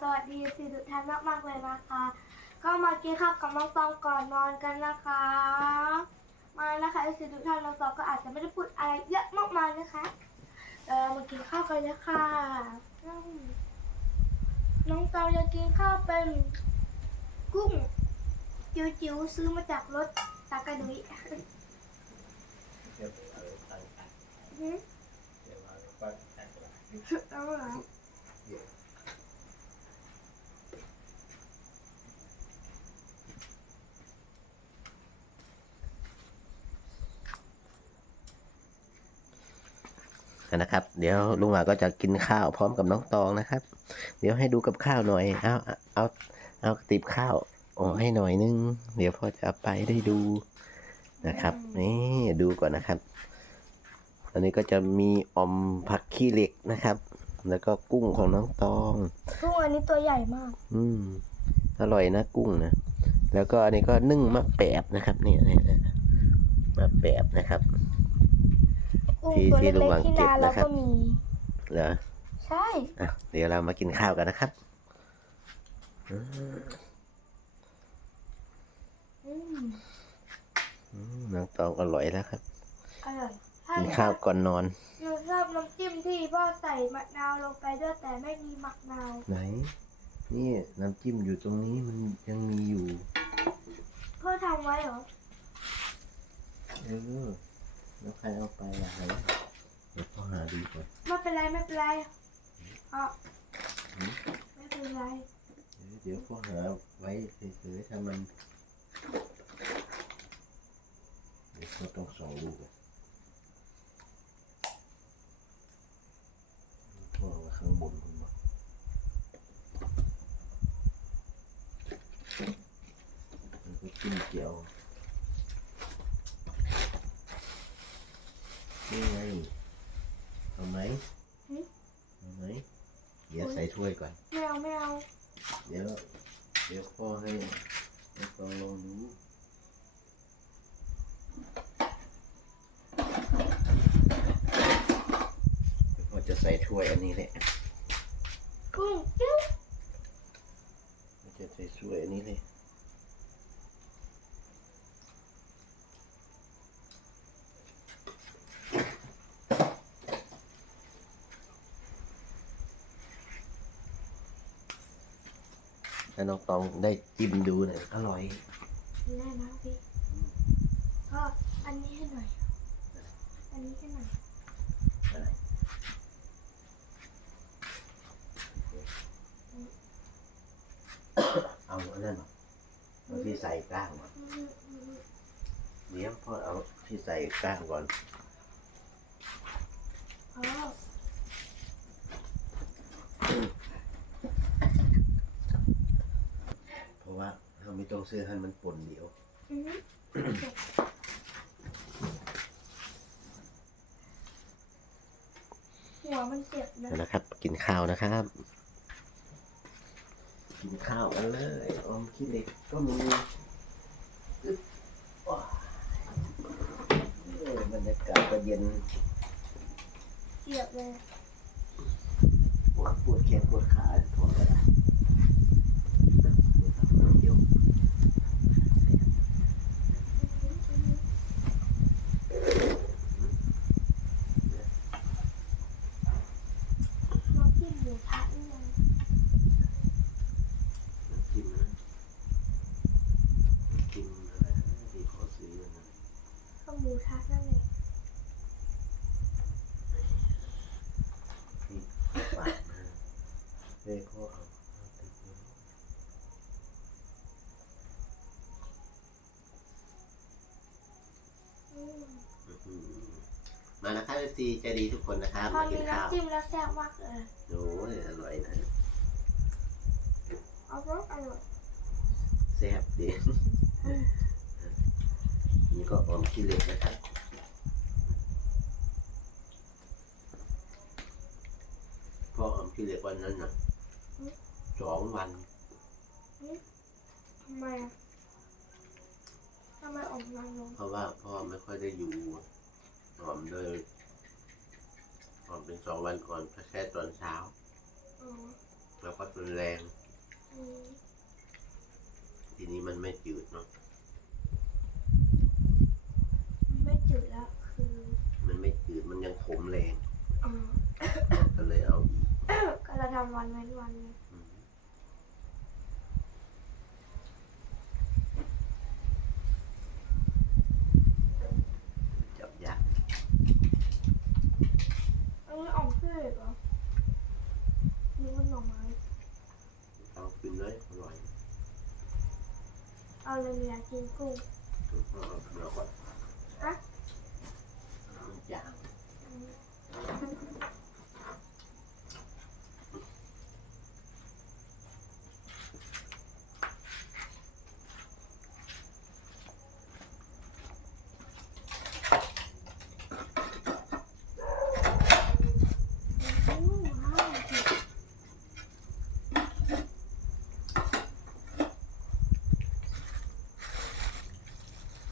สวัสดีสิทุกท่านมากๆเลยนะคะ ก็มากินข้าวกับน้องตองก่อนนอนกันนะคะ มานะคะสิทุกท่านน้องตองก็อาจจะไม่ได้พูดอะไรเยอะมากมายนะคะเออมากินข้าวกันเลยค่ะอืมน้องตองจะกินข้าวเป็นกุ้งจิ๋วๆซื้อมาจากรถตากระดุยเดี๋ยวเอาตังค์ไปหืมเดี๋ยวเอาตังค์ไปเอาเหรอ เดี๋ยว นะครับ เดี๋ยวลุงหมาก็จะกินข้าวพร้อมกับน้องตองนะครับ เดี๋ยวให้ดูกับข้าวหน่อย เอาเอาเอาติบข้าวโอ้ให้หน่อยนึง เดี๋ยวพ่อจะเอาไปได้ดูนะครับนี่ดูก่อนนะครับอันนี้ก็จะมีอมผักขี้เหล็กนะครับ แล้วก็กุ้งของน้องตองกุ้งอันนี้ตัวใหญ่มาก อืมอร่อยนะกุ้งนะแล้วก็อันนี้ก็นึ่งมะแปบนะครับเนี่ยเนี่ยมะแปบนะครับกุ้ง ที่ตัวที่เล็ระกวังๆที่เก็บนาเรานะครับก็มีเหรอใช่อะเดี๋ยวเรามากินข้าวกันนะครับอืมอืมอืมน้องตองอร่อยแล้วครับอร่อยถ้กินข้าวก่อนนอนหนูชอบน้ำจิ้มที่พ่อใส่มะนาวลงไปด้วยแต่ไม่มีมะนาวไหน นี่น้ำจิ้มอยู่ตรงนี้มันยังมีอยู่พ่อทำไว้เหรอเออ แล้วใครเอาไปอะไหนเดี๋ยวพ่อหาดูก่อนไม่เป็นไรไม่เป็นไรอะหืมไม่เป็นไรเออเดี๋ยวพ่อหาไว้เฉยๆถ้ามันเดี๋ยวพ่อต้องส่องลูกอะพ่อเอาไว้ข้างบนคุณบอกแล้วก็จิ้มเจียวนี่ไงเอาไหม หืม เอาไหมเดี๋ยวใส่ ถ้วยก่อน ไม่เอาไม่เอาเดี๋ยว เดี๋ยวพ่อให้ให้ลองลองดูเดี๋ยวพ่อจะใส่ถ้วยอันนี้แหละกุ้งจิ้วพ่อจะใส่ถ้วยอันนี้เลย น้องตองได้จิ้มดูหน่อยอร่อยแน่นะพี่ก็อันนี้ให้หน่อย อันนี้ให้หน่อยอะไรเอาอันนั้นเหรอเอาที่ใส่ก้างมาอืมอืมเดี๋ยวพ่อเอาที่ใส่ก้างก่อน อ๋อ เพราะว่าเราไม่ ต้องซื้อให้มันป่นเดี๋ยวอืมหัวมันเจ็บนะนะครับ กินข้าวนะครับ กินข้าวกันเลยออมขี้เหล็กก็มีอึ๊บว้าวเอ้ยบรรยากาศก็เย็นเจ็บเลย ปวดปวดแขนปวดขาท้องเลยเดี๋ยว น้องกินหมูทะนี่ยัง น้ำจิ้มนะน้ำจิ้มอะไรนะที่ขอซื้อนะ ก็หมูทะนั่นเลย นี่ปากนะ เฮ้ยพ่อเอาเอาติดมืออืมอืมมานะครับซีใจดีทุกคนนะครับพอมากิมีนข้าวน้ำจิ้มแล้วแซ่บมากเลยโอ้ยอร่อยนะเอารสอร่อยแซ่บดีนี่ก็ออมขี้เหล็กนะครับพ่อออมขี้เหล็กวันนั้นนะ สองวันทำไมอะทำไมออกมาลงเพราะว่าพ่อไม่ค่อยได้อยู่ออมเลยออมเป็นสองวันก่อนแค่ตอนเช้า อ๋อแล้วก็รุนแรง อืมทีนี้มันไม่จืดเนาะไม่จืดแล้วคือมันไม่จืดมันยังขมแรงอ่าก็เลยเอาอีกก็ เราทำวันเว้นวันไงอืมจับยากอันนี้อ่อมเพื่อเหรอนี่มันหน่อไม้ เอากินเลยอร่อยเอาเลยเมียกินกุ้ง เอาเอาเดี๋ยวก่อน อะ มันจาง อืมอืมว้าวเผ็ด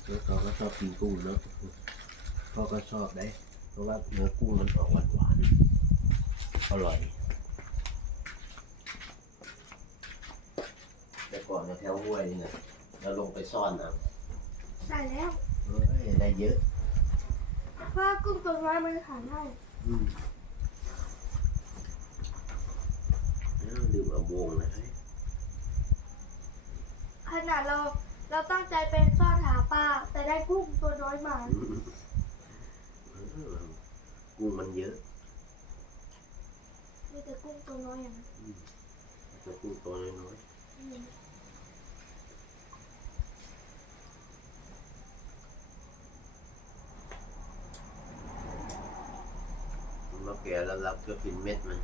แล้วเขาก็ ชอบกินกุ้งเนาะพ่อก็ชอบได้เพราะว่าเนื้อกุ้งมันออกหวานหวานๆอร่อย แต่ก่อนนะแถวห้วยนี่นะเราลงไปซ่อนเอาได้แล้วเฮ้ยได้เยอะ เพราะว่ากุ้งตัวน้อยมันขายได้อืมแล้วดื่มเอาโมงนะเฮ้ยขนาดเรา เราตั้งใจเป็นซ่อนหาปลาแต่ได้กุ้งตัวน้อยมาอืมเออกุ้งมันเยอะมีแต่กุ้งตัวน้อยอย่างนั้นแต่กุ้งตัวน้อยอืมๆมันมาแก่แล้วเราก็กินเม็ดมัน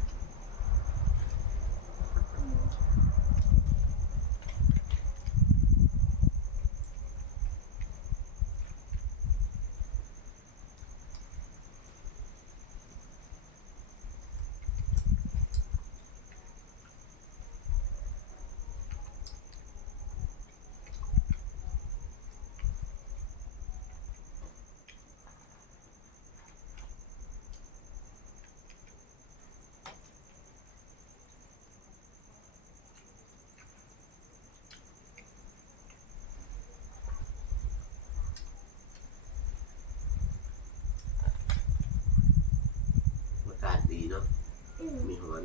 มมีหอน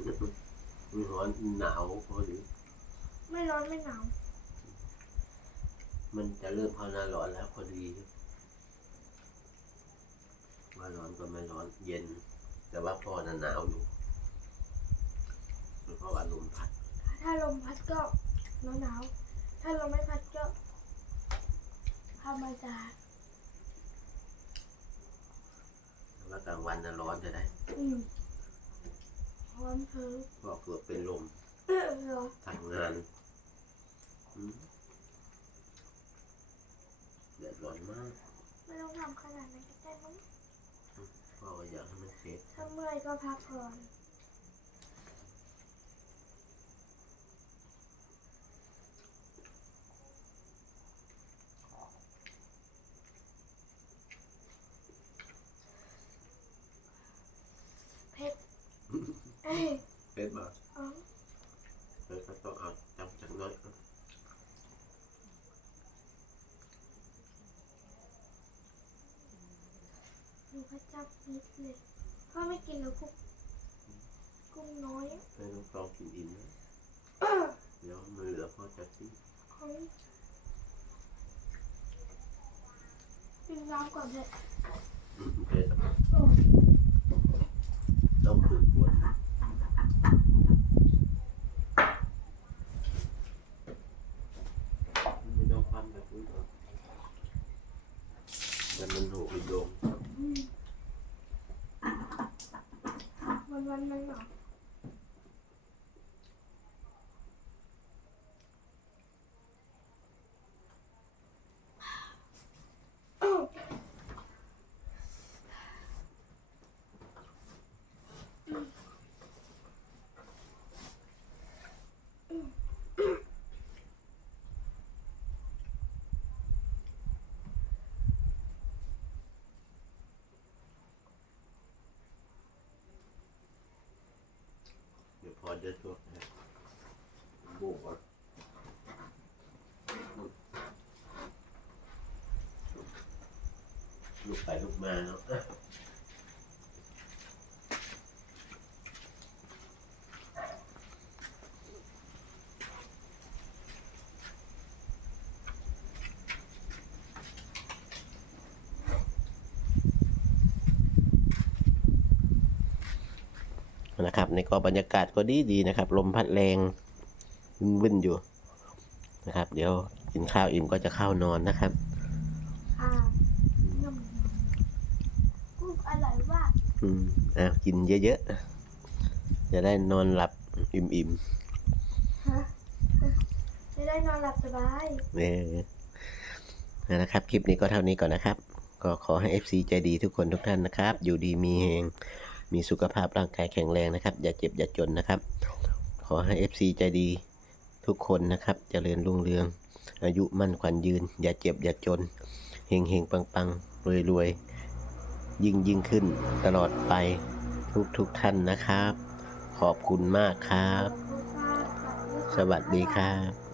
มีหอนหนาวพอดีไม่ร้อนไม่หนาว มันจะเริ่มเข้าหน้าร้อนแล้วพอดีว่าร้อนก็ไม่ร้อนเย็น แต่ว่าพอหนาหนาวอยู่เพราะว่าลมพัด ถ้าลมพัดก็หนาวหนาวถ้าลมไม่พัดก็ธรรมดาแต่ว่ากลางวันน่ะร้อนจะได้ อืม ร้อนเพิ่มก็เกือบเป็นลมเออเหรอทำงานอืมเดือดร้อนมากไม่ต้องทำขนาดนั้นก็ได้มั้งพ่อก็อยากให้มันเสร็จถ้าเมื่อยก็พักก่อนเผ็ด เอ้ยเสร็จบ่อ๋อเสร็จก็ต้องเอาจำจากน้อยก่อนหนูก็จับนิดเลยพ่อไม่กินแล้วกุ้งกุ้งน้อยให้น้องตองกินอิ่มนะเดี๋ยวมันเหลือพ่อจะกินของกินน้ำก่อนเถอะ อืมเสร็จ โอ้ ต้องฝึกฝนไม่ต้องความแบบนี้หรอกแต่มันโหกโยง อืม วันวันๆมันเหงาอ้าว เดี๋ยวพอจะตัวนะถูกอะลูกไปลูกมาเนาะ นะครับในก็บรรยากาศก็ดีดีๆนะครับ ลมพัดแรงวิ่นๆอยู่นะครับ เดี๋ยวกินข้าวอิ่มก็จะเข้านอนนะครับค่ะนุ่มกุ้งอร่อยมากอืมอะกินเยอะๆจะได้นอนหลับอิ่มฮะจะได้นอนหลับสบายๆเออนะครับ คลิปนี้ก็เท่านี้ก่อนนะครับ ก็ขอให้ FC ใจดีทุกคนทุกท่านนะครับ อยู่ดีมีเฮง มีสุขภาพร่างกายแข็งแรงนะครับ อย่าเจ็บอย่าจนนะครับ ขอให้ FC ใจดีทุกคนนะครับเจริญรุ่งเรือง อายุมั่นขวัญยืน อย่าเจ็บอย่าจนเฮงเฮงปังปังรวยรวยยิ่งยิ่งขึ้นตลอดไปทุกทุกท่านนะครับ ขอบคุณมากครับ สวัสดีครับ